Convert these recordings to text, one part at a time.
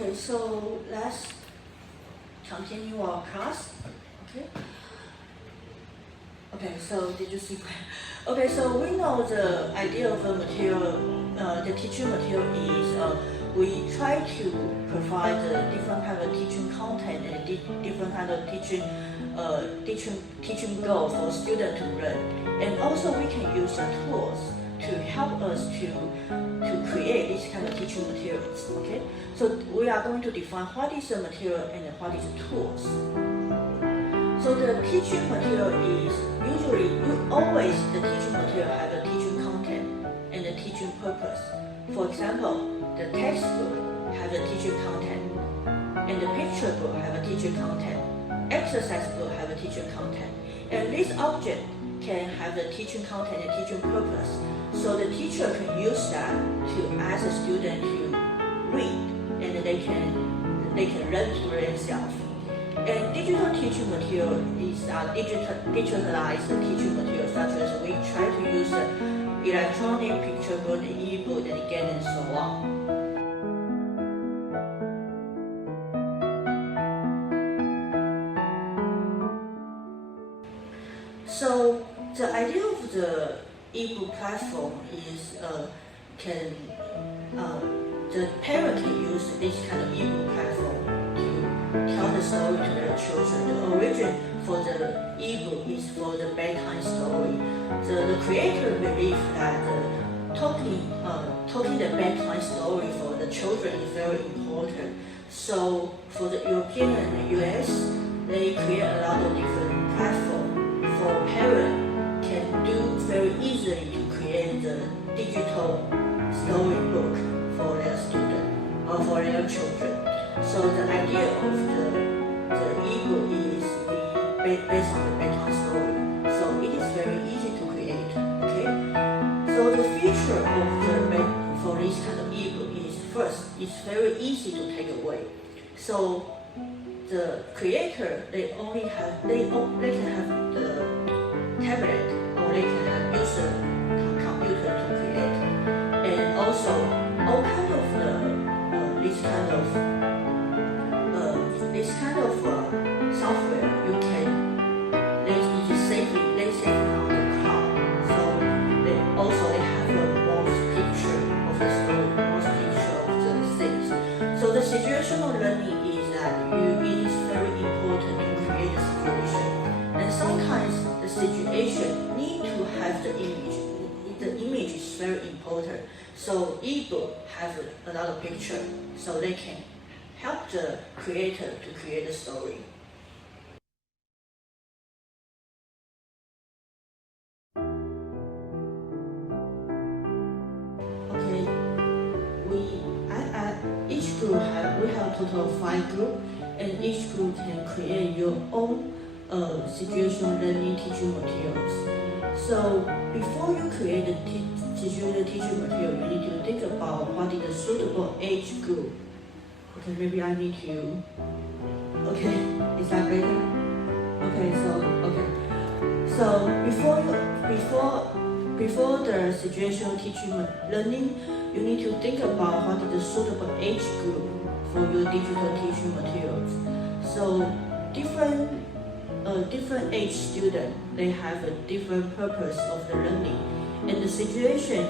Okay, so let's continue our class. Okay, so did you see? Okay, so we know the idea of the material, the teaching material is we try to provide different kind of teaching content and different kind of teaching goal for students to learn, and also we can use the tools to help us to create this kind of teaching materials. Okay, so we are going to define what is the material and what is the tools. So the teaching material is always the teaching material have a teaching content and a teaching purpose. For example, the textbook have a teaching content, and the picture book have a teaching content, exercise book have a teaching content, and this object can have the teaching content and teaching purpose. So the teacher can use that to ask the student to read, and they can learn through themselves. And digital teaching material is digitalized teaching material, such as we try to use electronic picture book, e-book, and again and so on. So the idea of the e-book platform is the parent can use this kind of e-book platform to tell the story to their children. The origin for the e-book is for the bedtime story. The creator believes that talking the bedtime story for the children is very important. So for the European and the US, they create a lot of different platforms for parents can do very easily to create the digital storybook for their students or for their children. So the idea of the e-book is based on the bedtime story. So it is very easy to create. Okay. So the feature of for this kind of e-book is first, it's very easy to take away. So the creator they can have the tablet or they can use a computer to create, and also all kind of this kind of software you can they safely on the cloud. So they have a more picture of the story, more picture of the things. So the situational learning is that it is very important to create a situation, and sometimes the situation need to have the image. The image is very important. So e-book have a lot of picture, so they can help the creator to create a story. Okay, each group we have a total of 5 groups, and each group can create your own situational learning teaching materials. So before you create the situational teaching material, you need to think about what is the suitable age group. Okay, maybe I need to. Okay, is that better? Okay, so before the situational teaching learning, you need to think about what is the suitable age group for your digital teaching materials. So different age students, they have a different purpose of the learning. In the situation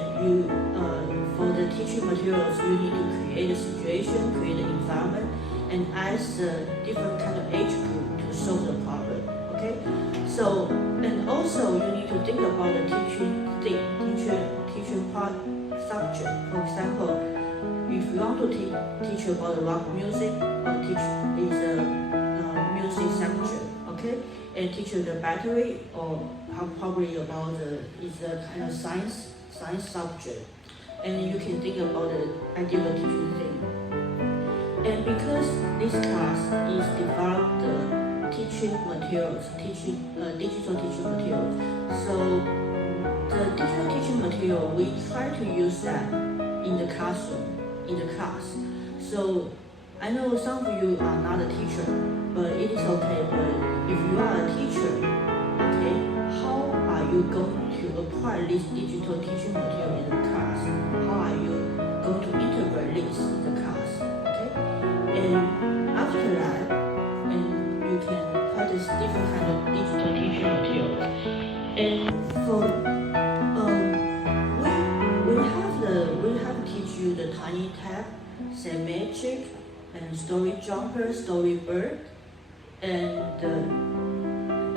for the teaching materials, you need to create a situation, create an environment, and ask the different kind of age group to solve the problem. Okay, so and also you need to think about the teaching part subject. For example, if you want to teach about rock music, or teach this music subject. Okay, and teach the battery, or probably about is a kind of science subject, and you can think about the ideal teaching thing. And because this class is developed teaching materials, digital teaching materials, so the digital teaching material we try to use that in the classroom, in the class. So I know some of you are not a teacher, but it is okay. But if you are a teacher, okay, how are you going to apply this digital teaching material in the class? How are you going to integrate this in the class? Okay, And so we have to teach you the tiny tab, symmetric, and story jumper, storybird, and the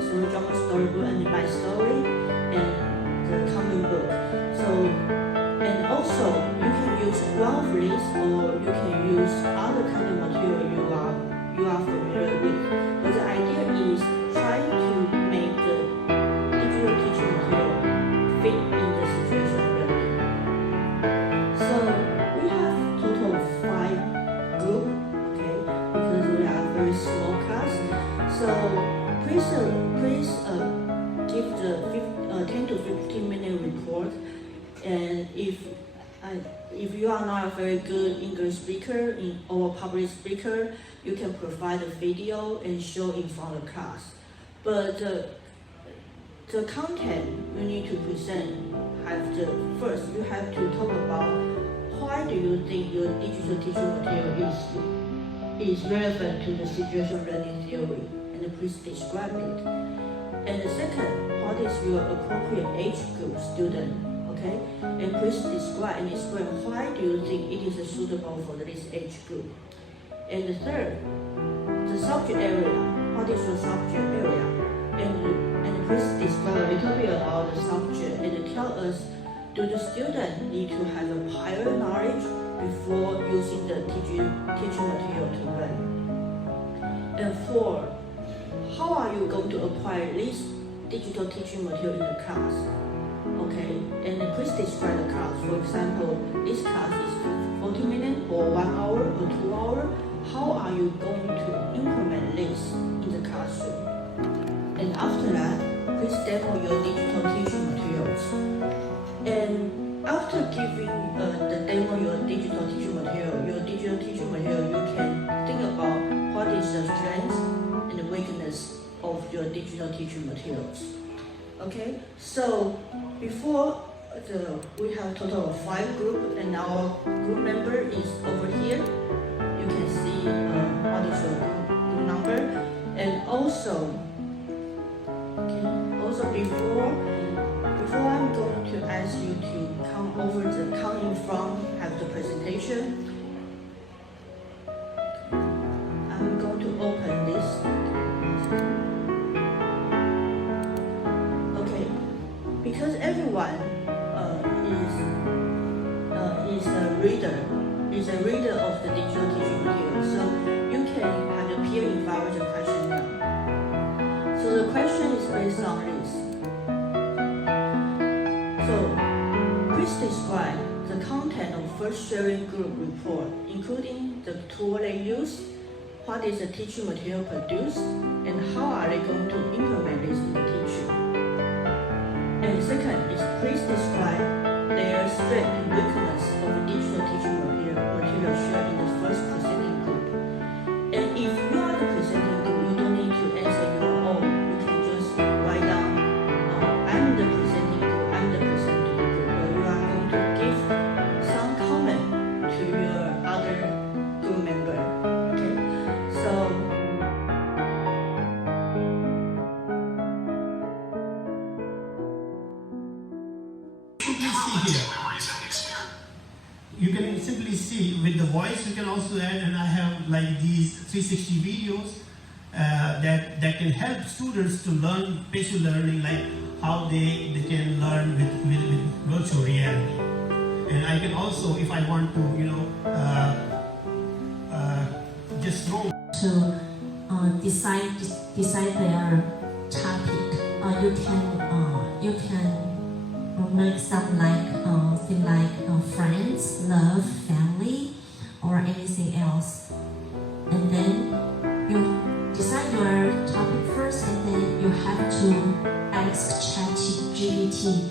story jumper, storybird, and my story, and the common book. So, and also you can use one of these, or you can use other kind of material you are familiar with. But the idea is trying to make the digital teaching material fit in the situation of learning. So we have total of 5 groups, okay, because we are a very small class. So please give the 10 to 15 minute report. And if you are not a very good English speaker or public speaker, you can provide a video and show in front of the class. But the content you need to present first you have to talk about why do you think your digital teaching material is relevant to the situation learning theory, and please describe it. And the second, what is your appropriate age group student? Okay, and please describe and explain why do you think it is suitable for this age group. And the third, the subject area. What is your subject area? And please describe a little bit about the subject and tell us, do the student need to have a prior knowledge before using the teaching material to learn? And four, how are you going to apply this digital teaching material in the class? Okay, and please describe the class. For example, this class is 40 minutes or 1 hour or 2 hours. How are you going to implement this in the classroom? And after that, please demo your digital teaching materials. And after giving the demo your digital teaching material, you can think about what is the strength and the weakness of your digital teaching materials. Okay, so before we have a total of 5 groups, and our group member is over here. You can see what is your group number, and also before I'm going to ask you to come in front, have the presentation. I'm going to open this. Okay, because everyone is a reader of the digital teaching material, so you can have a peer environment question now. So the question is based on this. So please describe the content of first sharing group report, including the tool they use, what is the teaching material produced, and how are they going to implement this in the teaching. And second is please describe their strength and weakness of the digital teaching material shared in the first presenting group. And if you are the presenting group, you don't need to answer your own. You can just write down, I'm the presenting group, or you are going to give some comment to your other group member. Okay, so you can simply see with the voice. You can also add, and I have like these 360 videos that can help students to learn spatial learning, like how they can learn with virtual reality. And I can also, if I want to, just throw to decide their topic. You can make some thing like friends, love, family, or anything else. And then you decide your topic first, and then you have to ask ChatGPT.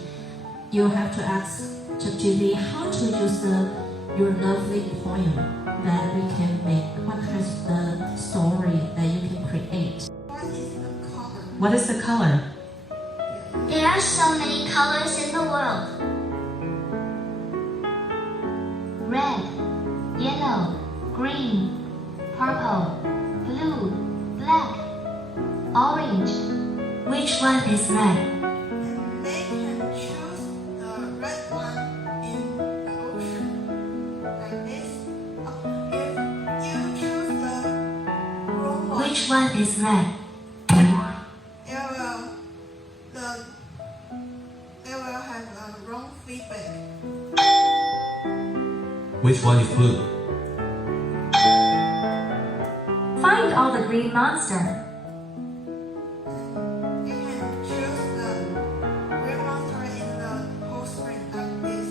You have to ask ChatGPT how to use your lovely poem that we can make. What kind of the story that you can create? What is the color? There are so many colors in the world. Red, yellow, green, purple, blue, black, orange. Which one is red? one is red? They will have a wrong feedback. Which one is blue? Find all the green monster. You can choose the green monster in the whole screen like this.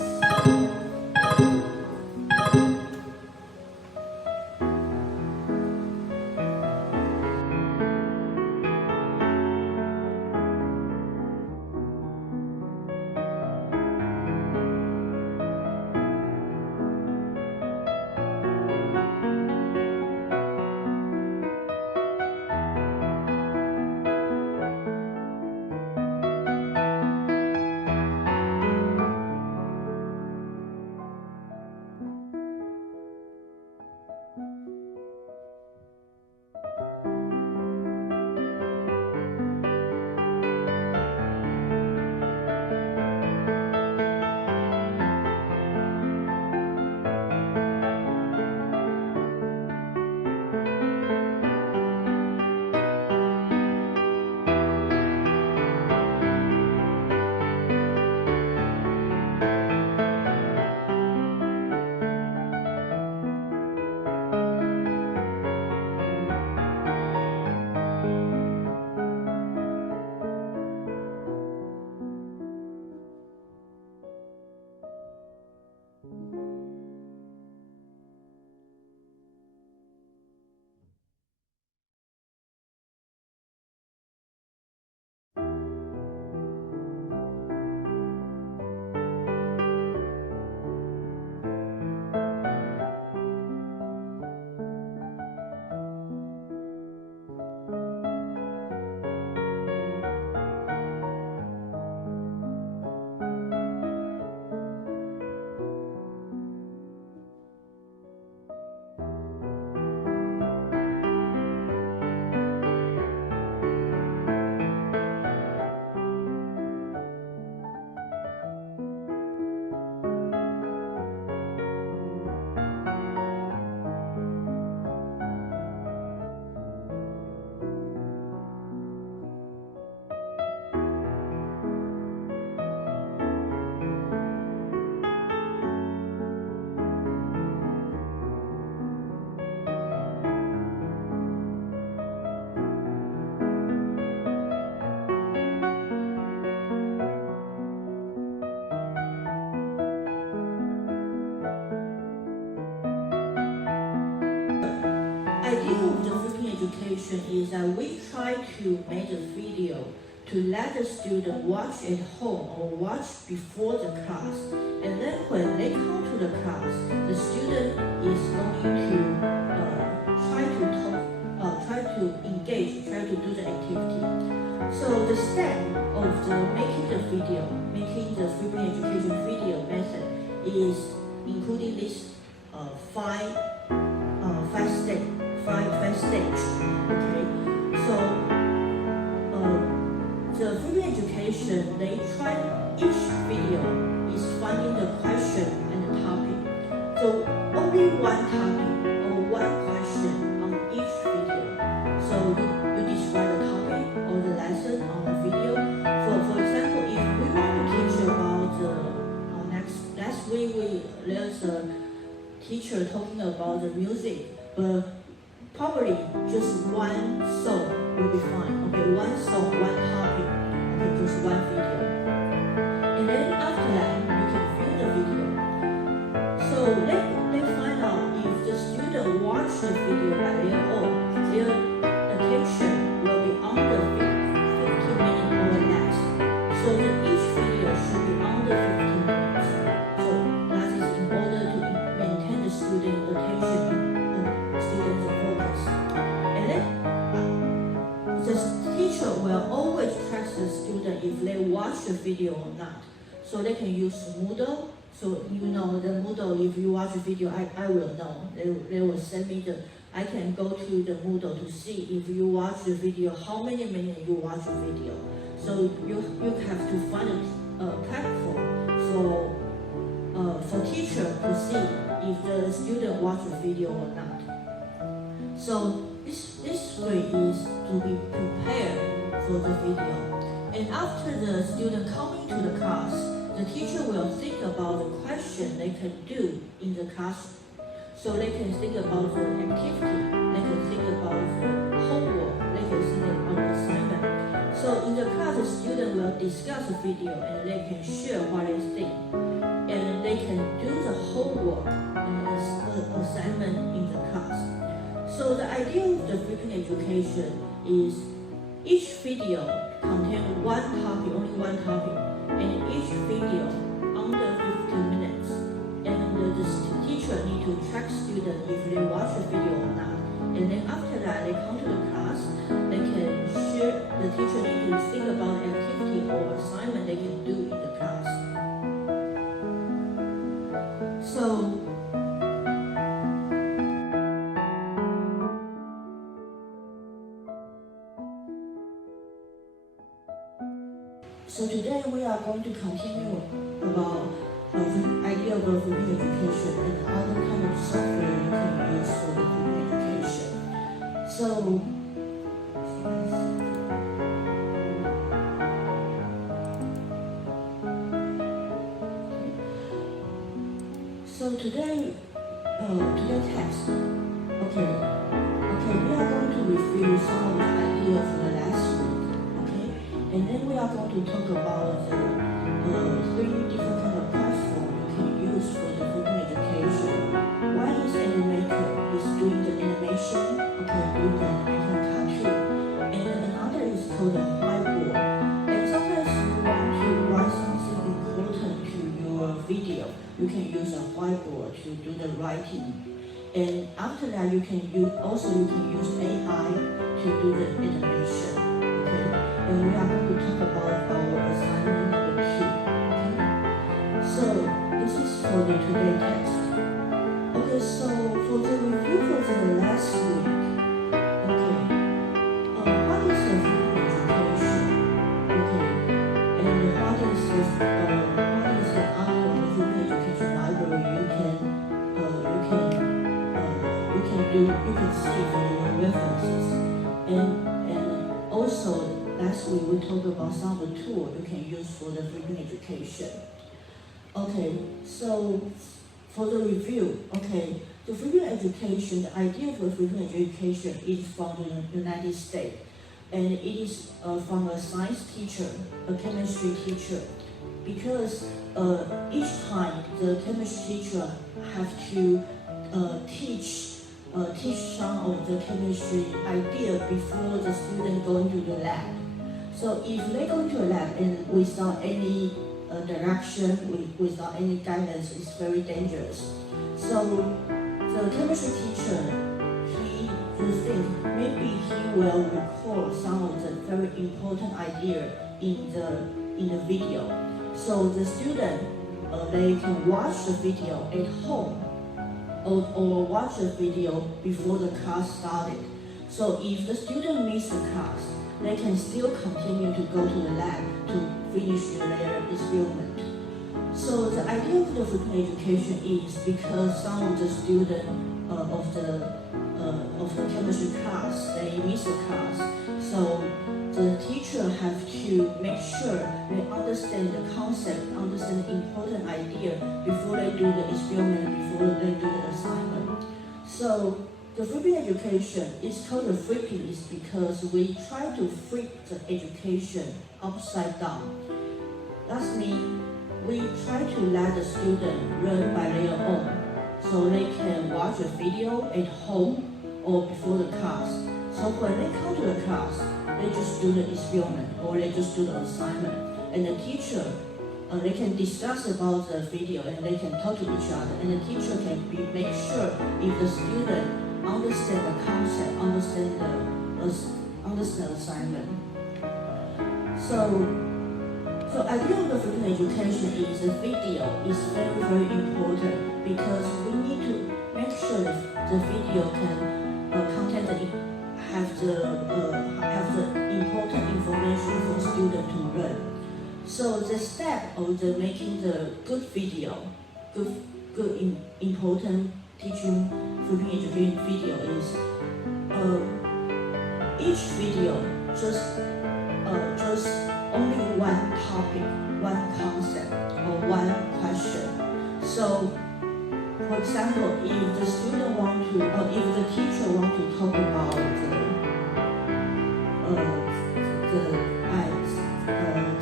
Education is that we try to make a video to let the student watch at home or watch before the class, and then when they come to the class, the student is going to try to talk, try to engage, try to do the activity. So the step of the making the 3-point education video method is including this five stages. Okay, so the 3-point education, they try each video is finding the question and the topic. So only one topic or one question on each video. So you describe the topic or the lesson on the video. For example, if we want to teach about next week, there's a teacher talking about the music, but probably just one song will be fine. Okay, one song, one topic, okay, just one video. And then after that, you can view the video. So let's find out if the student watch the video by their own, their attention will be under 15 minutes or less. So that each video should be under 15 minutes. So that is in order to maintain the student attention and student's focus. And then the teacher will always trust the student if they watch the video or not. So they can use Moodle. So you know the Moodle, if you watch the video, I will know. They will send me I can go to the Moodle to see if you watch the video, how many minutes you watch the video. So you have to find a platform for teacher to see if the student watch the video or not. So this grade is to be prepared for the video. And after the student coming to the class, the teacher will think about the question they can do in the class. So they can think about the activity, they can think about the homework, they can think about the assignment. So in the class, the student will discuss the video and they can share what they think. And they can do the homework and the assignment in the class. So the idea of the flipping education is each video contains one topic, only one topic, and each video under 15 minutes. And the teacher need to track students if they watch the video or not. And then after that, they come to the class, they can share, the teacher need to think about activity or assignment they can do in the class. So today we are going to continue about the idea of flipping education and other kind of software you can use for the flipping education. So today text. Okay, we are going to review some of the ideas of the last week. Okay, and then we are going to talk about the 3 different kind of platforms you can use for the flipping education. One is Animator, is doing the animation. Okay, doing the animation cartoon, and then another is called the whiteboard. And sometimes you want to write something important to your video. You can use a whiteboard to do the writing. And after that, you can use AI to do the animation. Okay, and we are going to talk about our assignment number 2. Okay, so this is for the today text. Okay, so for the review for the last week. Okay, what is the flipping education? Okay, and what is the other flipping education library you can see for your references. And also last week we talked about some of the tools you can use for the flipping education. Okay, so for the review, okay, the flipping education, the idea for flipping education is from the United States, and it is from a science teacher, a chemistry teacher, because each time the chemistry teacher have to teach some of the chemistry idea before the student go into the lab. So if they go into a lab and without any direction, without any guidance, it's very dangerous. So the chemistry teacher, he will think maybe he will record some of the very important idea in the video. So the student, they can watch the video at home or watch the video before the class started. So if the student missed the class, they can still continue to go to the lab to finish their experiment. So the idea of the flipping education is because some of the students of the chemistry class, they miss the class. So the teacher have to make sure they understand the concept, understand the important idea before they do the experiment, before they do the assignment. So the flipping education is called the flipping is because we try to flip the education upside down. That means we try to let the student learn by their own, so they can watch a video at home or before the class. So when they come to the class, they just do the experiment or they just do the assignment. And the teacher, they can discuss about the video and they can talk to each other. And the teacher can make sure if the student understand the concept, understand the assignment. So idea of the flipping education is the video is very, very important because we need to make sure that the video can have the important information for students to learn. So the step of the making the good video, important teaching flipping education video is each video just only one topic, one concept, or one question. So, for example, if the student want to, or if the teacher want to talk about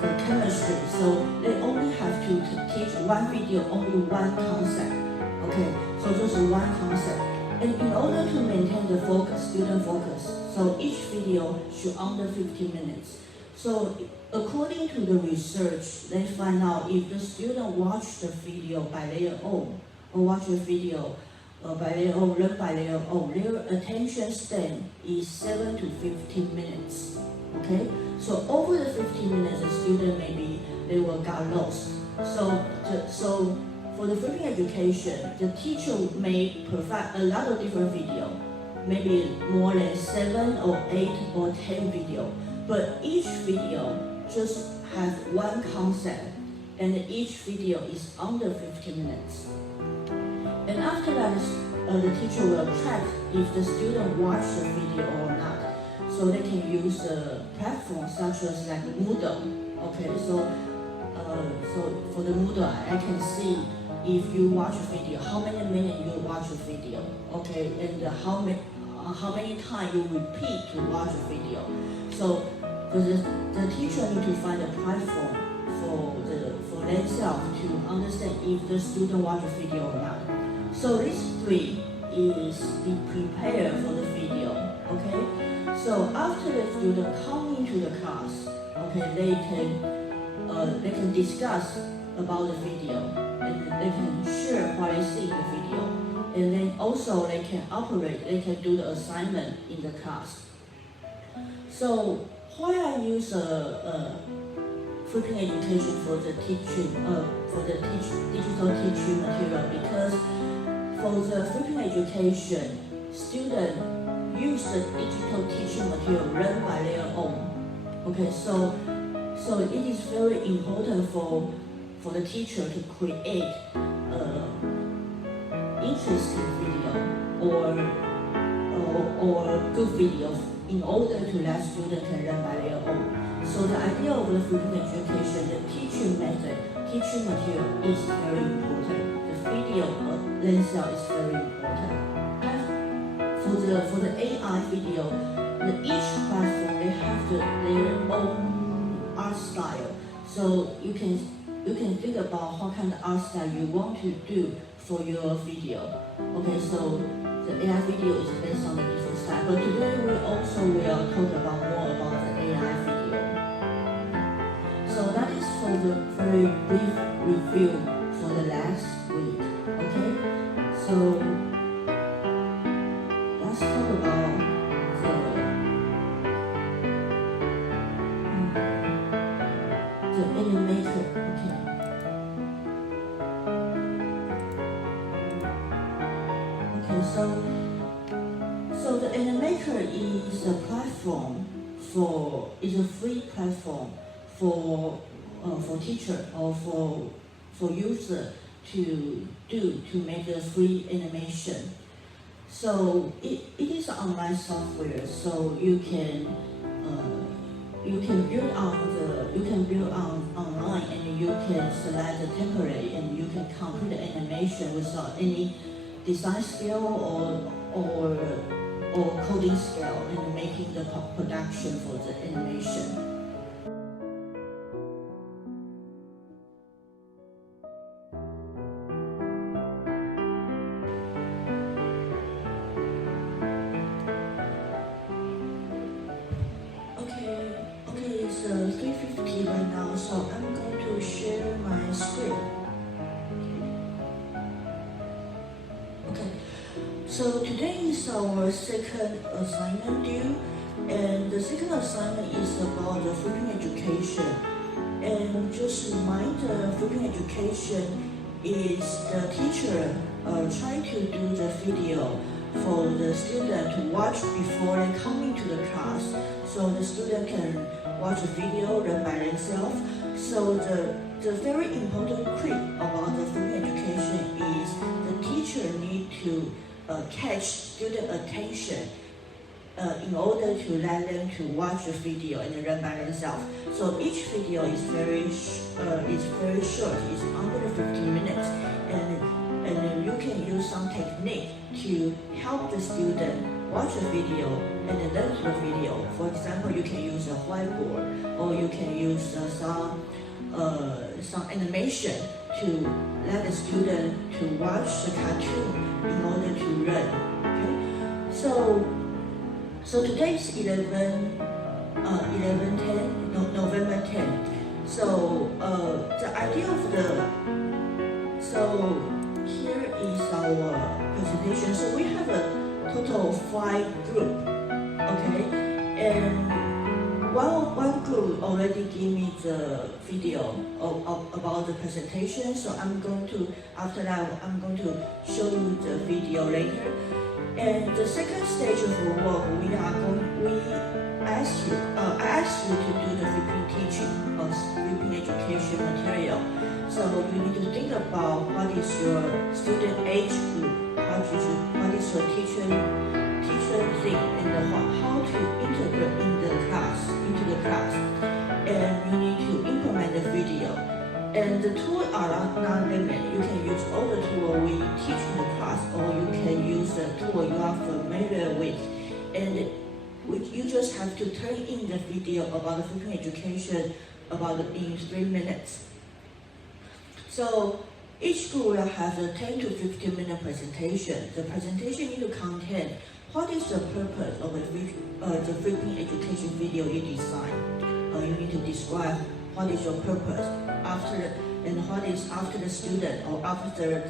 the chemistry, so they only have to teach one video, only one concept. Okay, so just one concept. And in order to maintain the focus, student focus, so each video should under 15 minutes. So according to the research, they find out if the student watch the video by their own, or watch the video by their own, learn by their own, their attention span is 7 to 15 minutes. Okay, so over the 15 minutes, the student maybe they will get lost. So for the flipping education, the teacher may provide a lot of different video, maybe more than 7 or 8 or 10 video, but each video just has one concept, and each video is under 15 minutes. And after that, the teacher will check if the student watched the video or not. So they can use a platform such as like Moodle. Okay, so for the Moodle, I can see if you watch a video, how many minutes you watch a video, okay, and how many times you repeat to watch a video. So the teacher need to find a platform for themselves to understand if the student watch a video or not. So these three is be prepared for the video, okay. So after the student come into the class, okay, they can discuss about the video, and they can share what they see in the video, and then also they can do the assignment in the class. So why I use flipping education for the teaching, for the digital teaching material, because for the flipping education, students use the digital teaching material learned by their own. Okay, so it is very important for the teacher to create interesting video or good video in order to let students can learn by their own. So the idea of the flipping education, the teaching method, teaching material is very important. The video themselves is very important. For the AI video, each platform they have their own art style. So you can think about what kind of art style you want to do for your video. Okay, so the AI video is based on a different style. But today we also will talk about more about the AI video. So that is for the very brief review for the last week. Okay, so let's talk about the animator. Okay. So the animator is a platform is a free platform for teacher or for user to make a free animation. So it is an online software, so you can build online, and you can select the template, and you can complete the animation without any design skill or coding skill in making the production for the animation. Okay, it's 3:50 right now, so I'm going to share my screen. Okay, so today is our second assignment due, and the second assignment is about the flipping education. And just remind the flipping education is the teacher trying to do the video for the student to watch before they come into the class, so the student can watch the video run by themselves. So the very important trick about the flipping education is the teacher need to catch student attention in order to let them to watch the video and learn by themselves. So each video is very short. It's under 15 minutes, and then you can use some technique to help the student watch the video and then learn the video. For example, you can use a whiteboard, or you can use some animation to let the student to watch the cartoon in order to learn. Okay, so today is November 10. So the idea of here is our presentation. So we have a total of 5 groups, okay, and one group already gave me the video about the presentation. So after that I'm going to show you the video later. And the second stage of the work, I asked you to do the flipping teaching or flipping education material. So you need to think about what is your student age group, what is your teacher thing, and how to integrate into the class. And you need to implement the video. And the tools are not limited. You can use all the tools we teach in the class, or you can use the tool you are familiar with. And you just have to turn in the video about the flipping education in 3 minutes. So each group will have a 10 to 15 minute presentation. The presentation need to contain what is the purpose of the flipping education video you design. You need to describe what is your purpose and what is after the student or after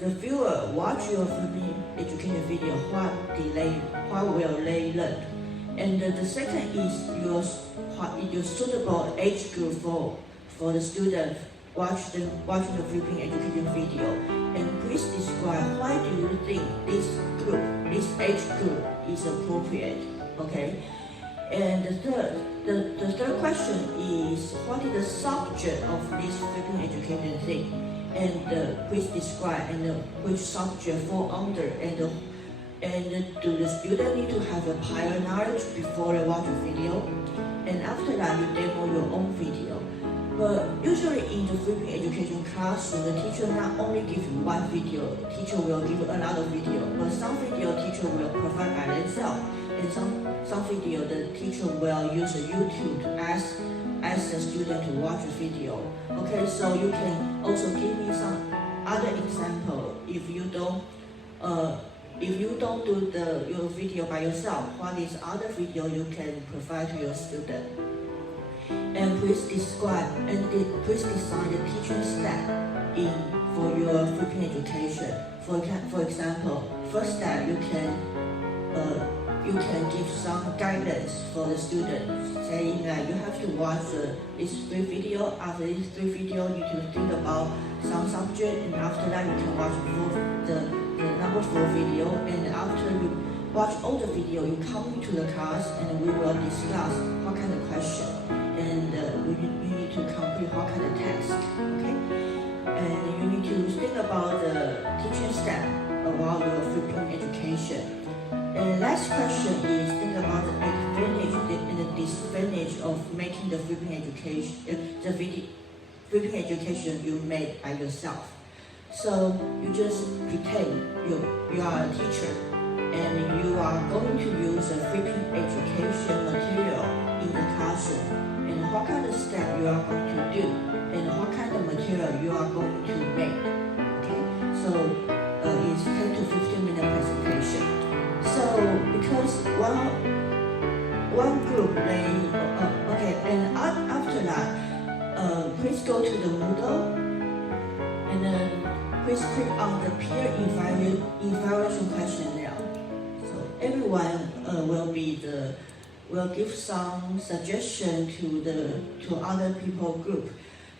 the viewer watch your flipping education video, what will they learn. And the second is your suitable age group for the student watching the flipping education video. And please describe why do you think this age group is appropriate, okay? And the third question is, what is the subject of this flipping education thing? And please describe which subject fall under, and do the student need to have a prior knowledge before they watch the video? And after that, you demo your own video. But usually in the flipping education classroom, the teacher not only give you one video, the teacher will give another video. But some video teacher will provide by themselves, and some video the teacher will use YouTube to ask the student to watch the video. Okay, so you can also give me some other example. If you don't do your video by yourself, what is other video you can provide to your student? And please design the teaching step for your flipping education. For example, first step you can give some guidance for the student, saying that you have to watch these 3 videos. After these 3 videos, you need to think about some subject, and after that you can watch the number 4 video. And after you watch all the video, you come to the class and we will discuss what kind of question, and you need to complete what kind of task, okay? And you need to think about the teaching step about your flipping education. And last question is, think about the advantage and the disadvantage of making the flipping education you made by yourself. So you just pretend you are a teacher, and you are going to use a flipping education material in the classroom, and what kind of step you are going to do, and what kind of material you are going to make. Okay, so it's 10 to 15 minute presentation. So because one group okay, and after that, please go to the Moodle, and then please click on the peer evaluation questionnaire. So everyone will give some suggestion to other people group.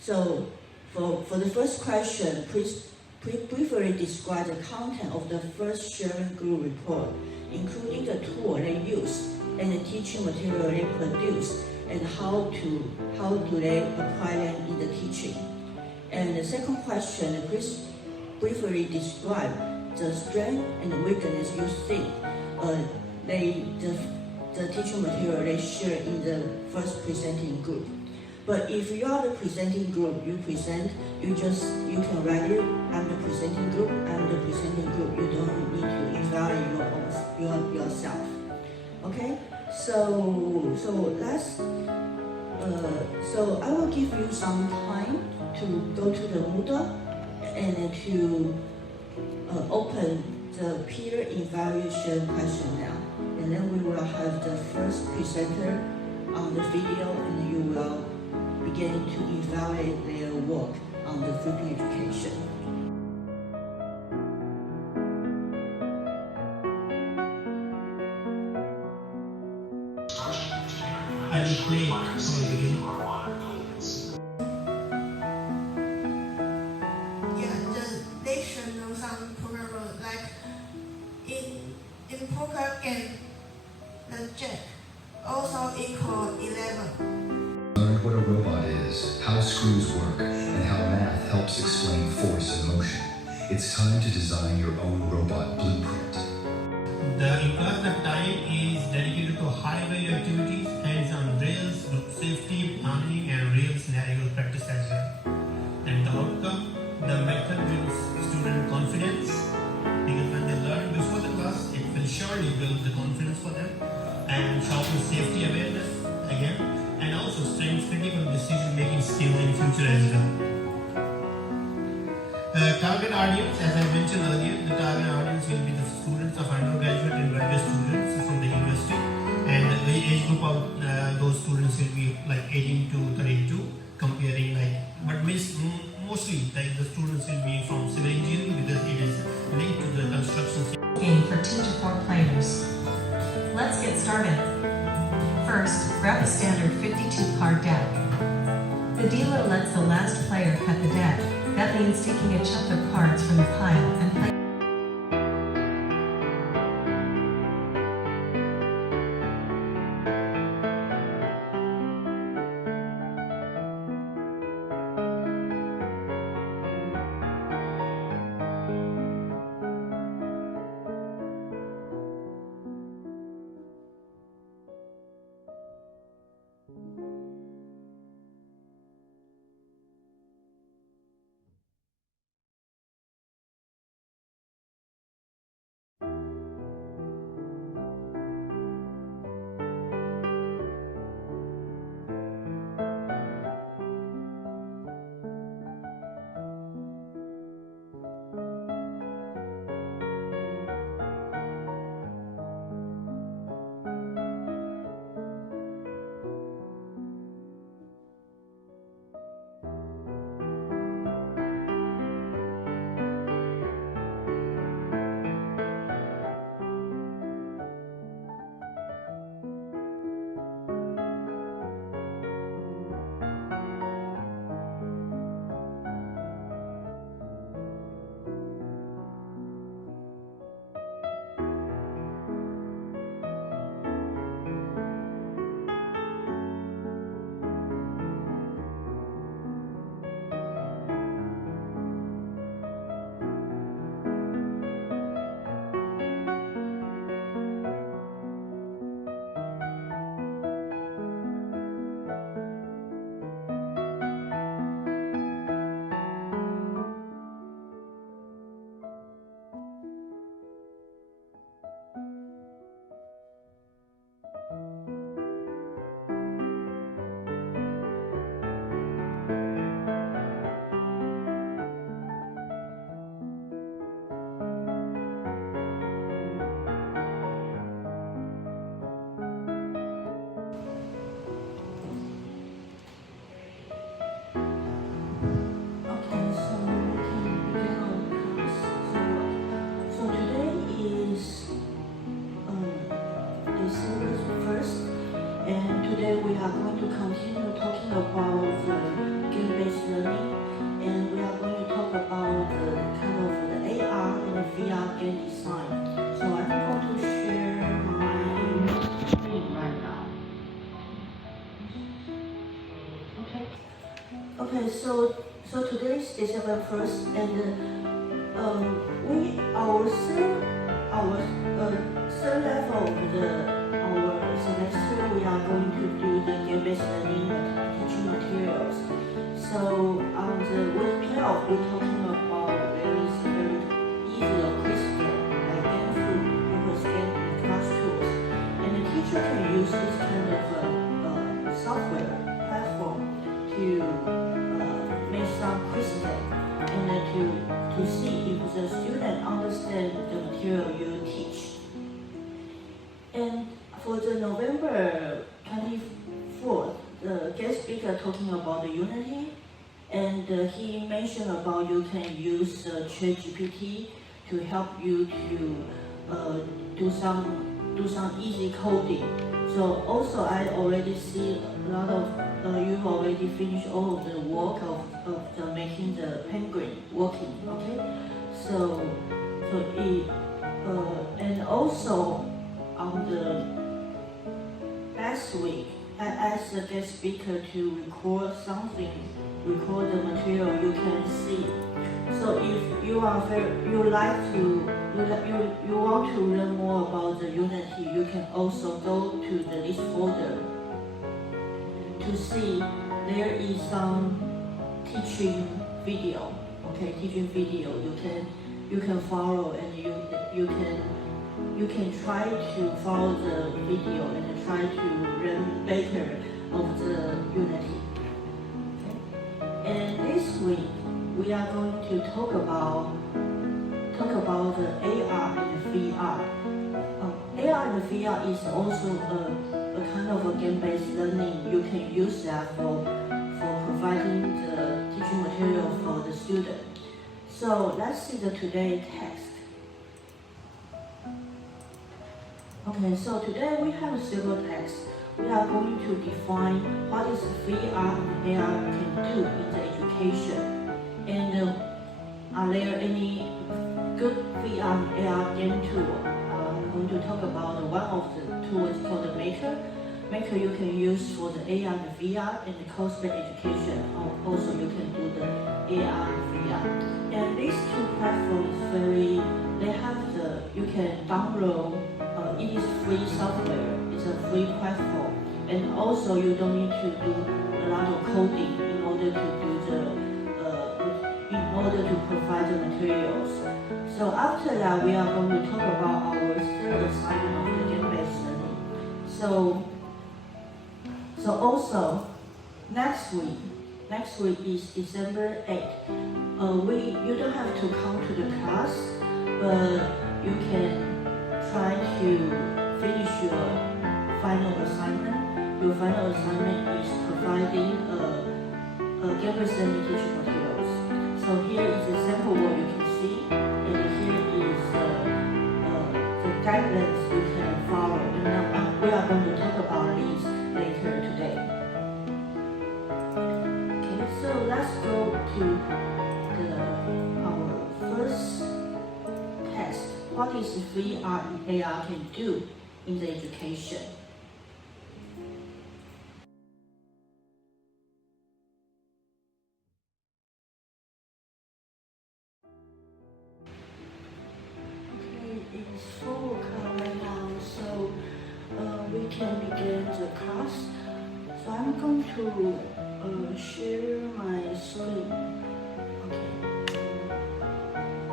So for the first question, please briefly describe the content of the first sharing group report, including the tool they use and the teaching material they produce, and how do they apply them in the teaching. And the second question, please briefly describe the strength and weakness you think the teaching material they share in the first presenting group. But if you are the presenting group, you present, you can write it, I'm the presenting group, I'm the presenting group. You don't need to evaluate yourself. Okay? So I will give you some time to go to the Moodle and then to open the peer evaluation questionnaire. And then we will have the first presenter on the video, and you will begin to evaluate their work on the group education. I will play from the beginning. They should know some programming, like in poker game, the jack also equal 11. Learn what a robot is, how screws work, and how math helps explain force and motion. It's time to design your own robot blueprint. The in-class time is dedicated to high-value activities, hands-on drills, group safety, planning, and real scenario practice as well. And the outcome, the method builds student confidence, because when they learn before the class, it will surely build the confidence for them and sharpen safety awareness again, and also strengthens critical decision-making skills in future as well. Target audience, as I mentioned earlier, the target audience will be the students of undergraduate and graduate students from the university, and the age group of those students will be like 18 to 32, comparing but mostly the students will be from civil engineering because it is linked to the construction. Game for 2 to 4 players. Let's get started. First, grab a standard 52-card deck. The dealer lets the last player cut the deck. That means taking a chunk of cards from the pile and playing. Today we are going to continue talking about game-based learning, and we are going to talk about the AR and VR game design. So I'm going to share my screen right now. Okay, so today is December 1st, and our third our third level of our semester, we are going to do the game-based learning teaching materials. So on the week 12, we're talking about very easy or quick game, like game food, purpose game, and class tools. And the teacher can use this kind of software platform to make some quiz game and to see if the student understands the material you teach. And for the November 24th, the guest speaker talking about the unity, and he mentioned about you can use ChatGPT to help you to do some easy coding. So also I already see a lot of you've already finished all of the work of making the penguin working. Okay, so and also on the last week I asked the guest speaker to record the material you can see. So if you want to learn more about the Unity, you can also go to this folder to see there is some teaching video. Okay, teaching video you can follow, and you can try to follow the video and try to learn better of the Unity. Okay? And this week we are going to talk about the AR and VR. AR and VR is also a kind of a game-based learning. You can use that for providing the teaching material for the student. So let's see the today's text. Okay, so today we have several texts. We are going to define what is VR and AR can do in the education, and are there any good VR and AR game tool? I'm going to talk about one of the tools called the Maker. Maker you can use for the AR and VR and the course-based education. Also you can do the AR and VR. And these two platforms you can download. It is free software. It's a free platform, and also you don't need to do a lot of coding in order to provide the materials. So after that, we are going to talk about our third assignment of the game-based learning. So also next week is December 8th. You don't have to come to the class, but you can try to finish your final assignment. Your final assignment is providing a game-based learning teaching materials. So here is a sample what you can see, and here is the guidelines you can follow. And we are going to talk about these later today. Okay, so let's go to our first test. What is VR and AR can do in the education? Okay, it's 4 o'clock right now, so we can begin the class. So I'm going to share my screen.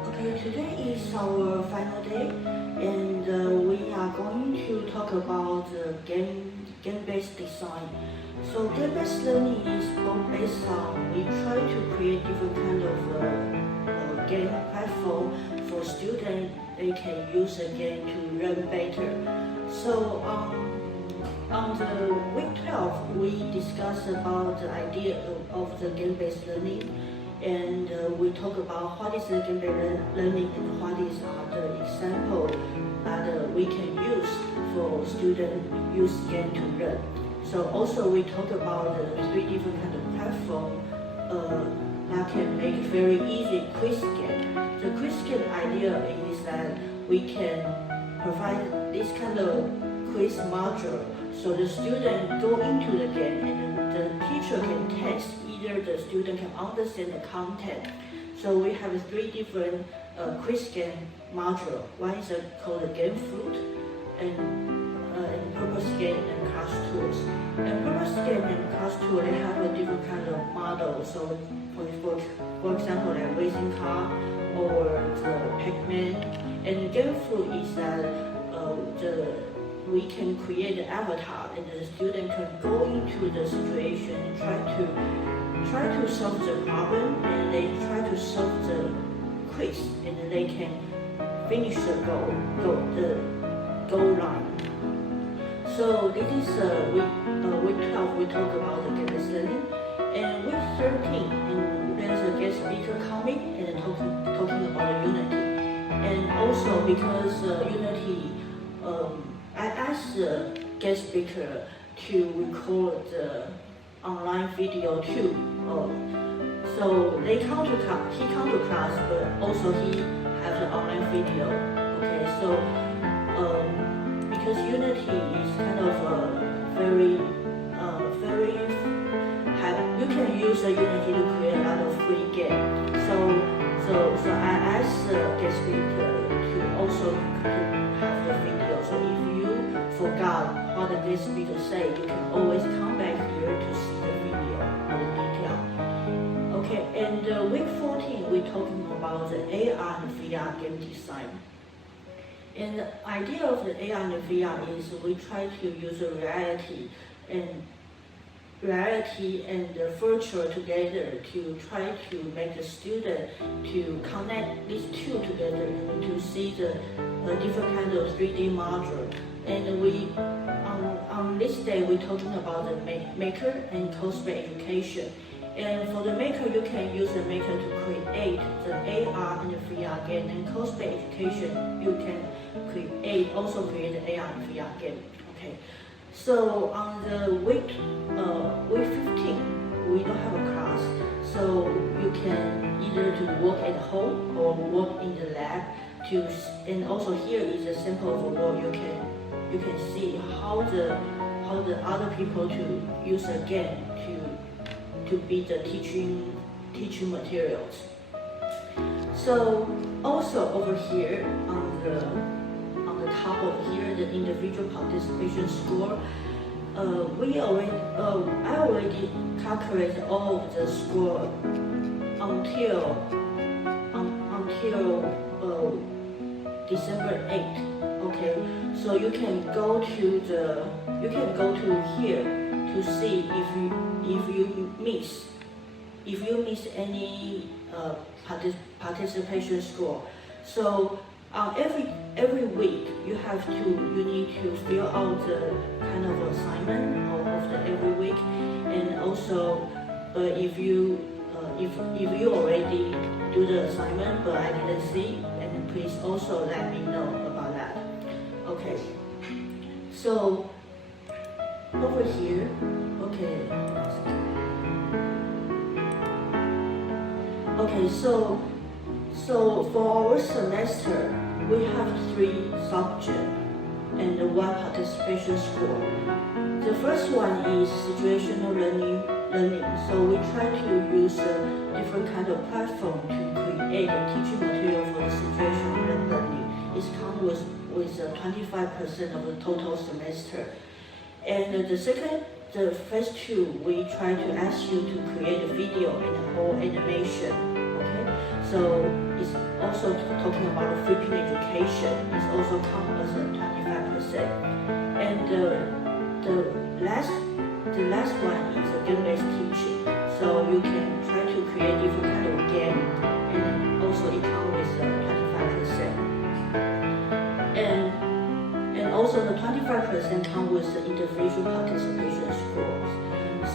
Okay, today is our final day, and we are going to talk about the game-based design. So game-based learning is based on, we try to create different kind of game platform for students. They can use a game to learn better. So on the week 12, we discussed about the idea of the game-based learning, and we talk about what is the game-based learning and what is the example that we can use for students use game to learn. So also we talk about the 3 different kind of platform that can make very easy quiz game. The quiz game idea is that we can provide this kind of quiz module, so the student go into the game and the teacher can test either the student can understand the content. So we have 3 different quiz game module. One is called the game fruit, and purpose game and class tools. And purpose game and class tool, they have a different kind of model. So for example, like racing car or the Pac-Man. And game fruit is that we can create an avatar, and the student can go into the situation and try to solve the problem, and they try to solve the quiz, and then they can finish the goal line. So this is week 12. We talk about the game-based learning, and week 13, and there's a guest speaker coming and talking about Unity, and also because Unity. I asked the guest speaker to record the online video too. So he come to class, but also he have the online video. Okay, so because Unity is kind of you can use Unity to create a lot of free games. So I asked the guest speaker to also have the video. So if you forgot what the guest speaker said, you can always come back here to see the video or the detail. Okay, and week 14, we're talking about the AR and VR game design. And the idea of the AR and VR is we try to use the reality and the virtual together to try to make the student to connect these two together and to see the different kinds of 3D module. And we on this day we're talking about the maker and course-based education. And for the maker, you can use the maker to create the AR and the VR game. And course-based education, you can create the AR and VR game. Okay. So on the week 15, we don't have a class, so you can either to work at home or work in the lab. And also here is a sample of the work. You can see how the other people to use a game to be the teaching materials. So also over here on the top of here, the individual participation score. I already calculated all of the score until December 8th. Okay, so you can go to here to see if you miss any participation score. So every week you need to fill out the kind of assignment of the every week, and also if you already do the assignment but I didn't see, and please also let me know about that. Okay, so over here, so for our semester, we have 3 subjects and 1 participation score. The first one is situational learning. So we try to use different kind of platform to create a teaching material for the situational learning. It comes with 25% of the total semester. And the phase 2, we try to ask you to create a video and whole animation. So it's also talking about flipping education. It's also counted as 25%. And the last one is a game-based teaching. So you can try to create different kind of game, and also it counts with 25%. And also the 25% comes with the individual participation scores.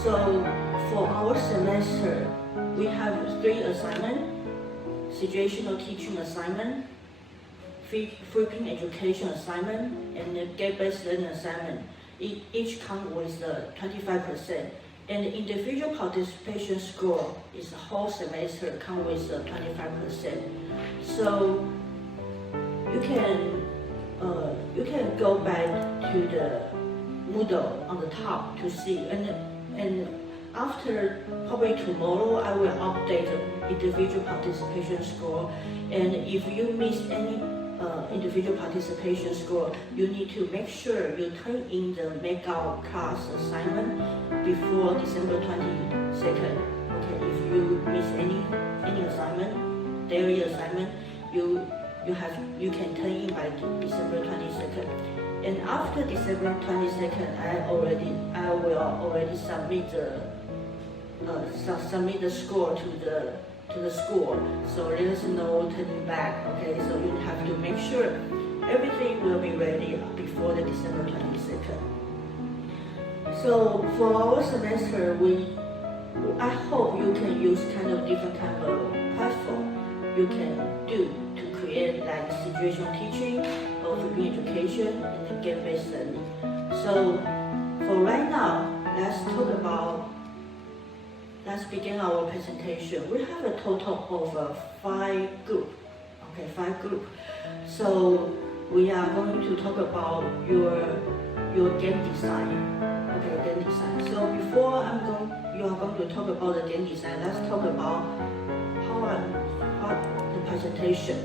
So for our semester, we have 3 assignments. Situational teaching assignment, flipping education assignment, and the game-based learning assignment. Each comes with 25%. And the individual participation score is the whole semester comes with 25%. So you can go back to the Moodle on the top to see, and after probably tomorrow, I will update the individual participation score. And if you miss any individual participation score, you need to make sure you turn in the make-out class assignment before December 22nd. Okay, if you miss any assignment, daily assignment, you can turn in by December 22nd. And after December 22nd, I will already submit the score to the school. So there is no turning back. Okay, so you have to make sure everything will be ready before the December 22nd. So for our semester, I hope you can use different kind of platform you can do to create like situational teaching or free education and game-based learning. So for right now, let's begin our presentation. We have a total of 5 groups. Okay, 5 groups. So we are going to talk about your game design. Okay, game design. So before you are going to talk about the game design, let's talk about how the presentation.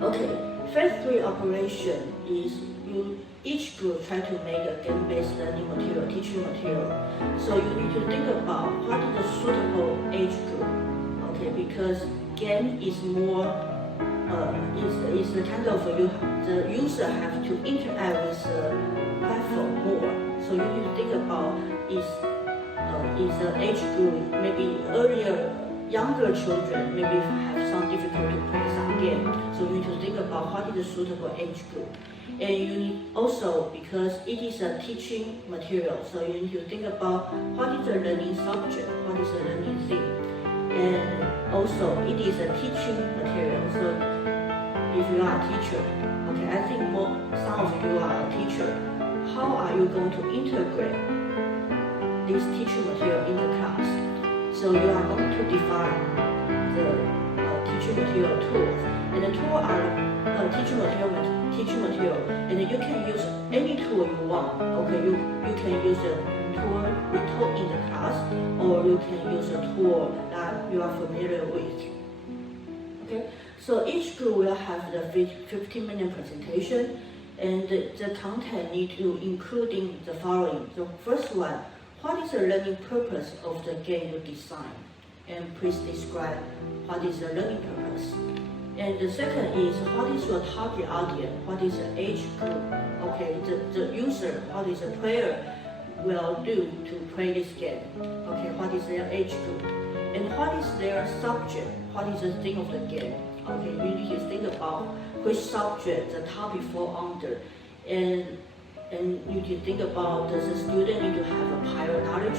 Okay, phase 3 operation is each group try to make a game-based learning material, teaching material. So you need to think about what is the suitable age group. Okay, because game is more is the kind of the user have to interact with the platform more. So you need to think about is the age group maybe earlier. Younger children maybe have some difficulty to play some game, so you need to think about what is the suitable age group. And you need also, because it is a teaching material, so you need to think about what is the learning subject, what is the learning theme. And also, it is a teaching material, so if you are a teacher, okay, I think some of you are a teacher, how are you going to integrate this teaching material in the class? So you are going to define the teaching material tools, and the tools are teaching material, and you can use any tool you want. Okay, you can use a tool we taught in the class, or you can use a tool that you are familiar with. Okay, so each group will have the 15-minute presentation, and the content need to including the following. The first one. What is the learning purpose of the game you design? And please describe what is the learning purpose. And the second is, what is your target audience? What is the age group? Okay, the user, what is the player will do to play this game? Okay, what is their age group? And what is their subject? What is the theme of the game? Okay, you need to think about which subject the topic fall under. And you need to think about, does the student need to have a prior knowledge?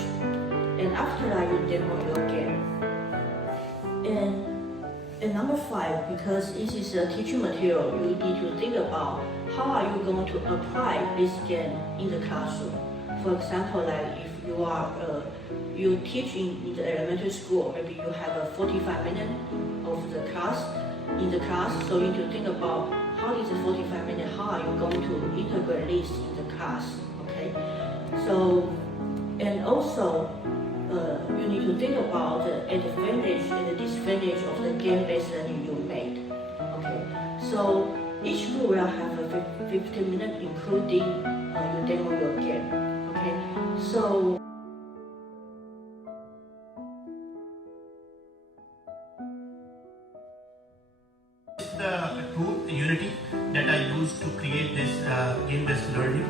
And after that, you demo your game. And number 5, because this is a teaching material, you need to think about how are you going to apply this game in the classroom. For example, like if you teach in the elementary school, maybe you have a 45 minutes of the class in the class, so you need to think about how is the 45 minutes, how are you going to integrate this in the class, okay? So, and also, you need to think about the advantage and the disadvantage of the game-based learning you made, okay? So, each group will have a 15 minutes, including you demo your game, okay? So, the tool Unity that I use to create this game-based learning.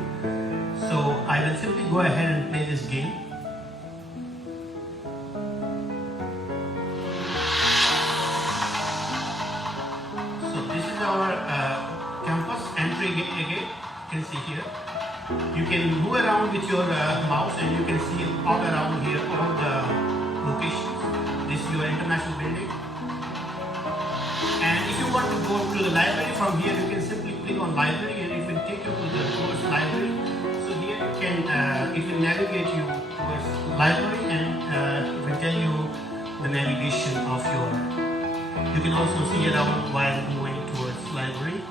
So I will simply go ahead and play this game. So this is our campus entry gate. You can see here. You can move around with your mouse and you can see all around here all the locations. This is your international building. And if you want to go to the library from here, you can simply click on library and it will take you to the course library. So here you can, it will navigate you towards library and it will tell you the navigation of your, you can also see around while moving towards library.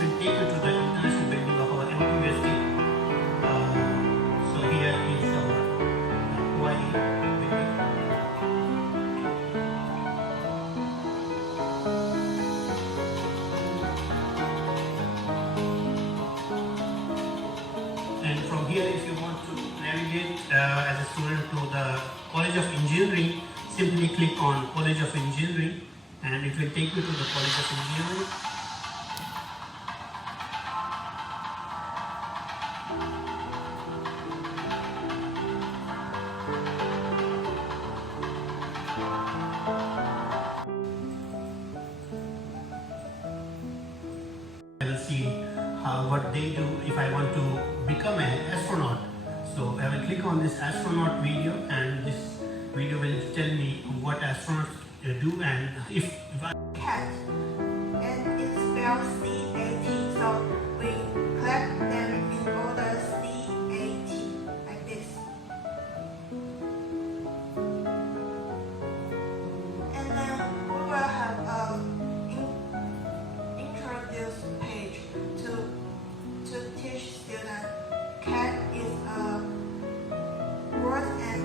will take you to the international building of our MUSD. So here is our Hawaii building. And from here, if you want to navigate as a student to the College of Engineering, simply click on College of Engineering and it will take you to the College of Engineering. I will see what they do if I want to become an astronaut. So I will click on this astronaut video and this video will tell me what astronauts do and if I cat, and it's spelled C-A-T, so we collect them in order C-A-T, like this. And then we will have a introduce page to teach students. Cat is a word and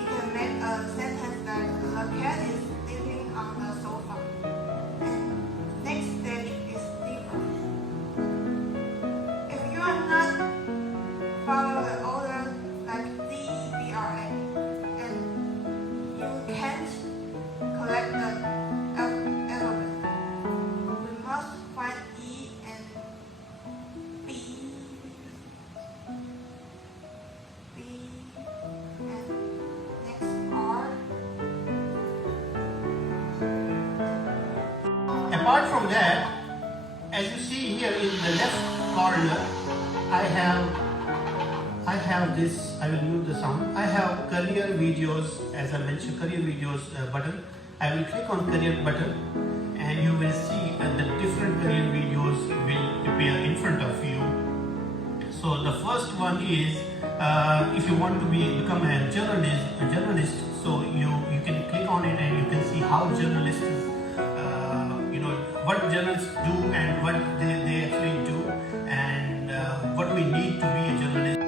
you can make a sentence like the cat is sleeping on the sofa. And next stage is zebra. If you are not follow the order like Z-E-B-R-A and you can't collect the alphabet, we must find E and B, and next R. Apart from that, as you see here in the left corner, I have this, I will mute the sound. I have career videos, as I mentioned, career videos button. I will click on career button and you will see the different career videos will appear in front of you. So the first one is if you want to become a journalist, so you can click on it and you can see how journalists what journalists do and what they actually do and what we need to be a journalist.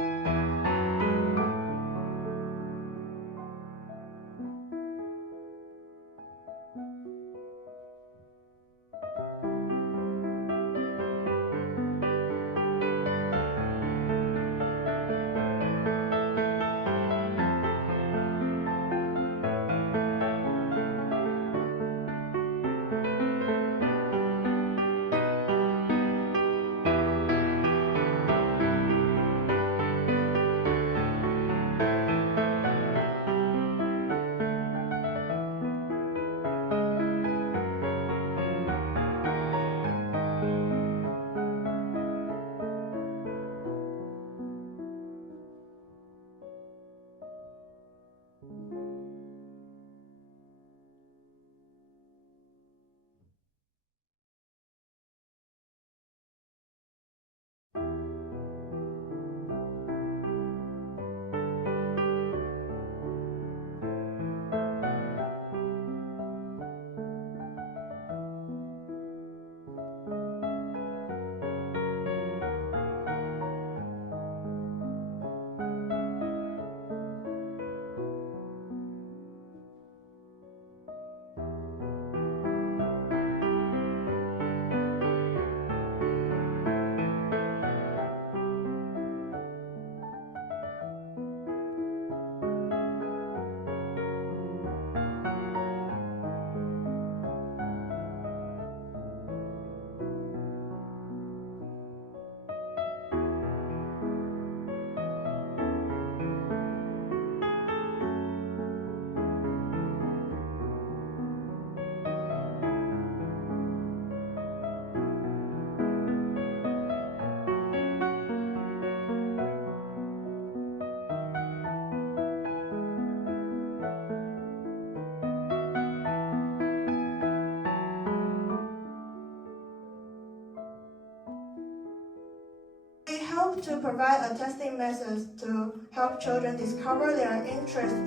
To provide a testing method to help children discover their interests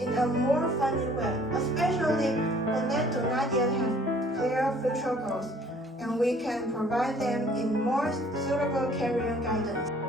in a more funny way, especially when they do not yet have clear future goals. and we can provide them in more suitable career guidance.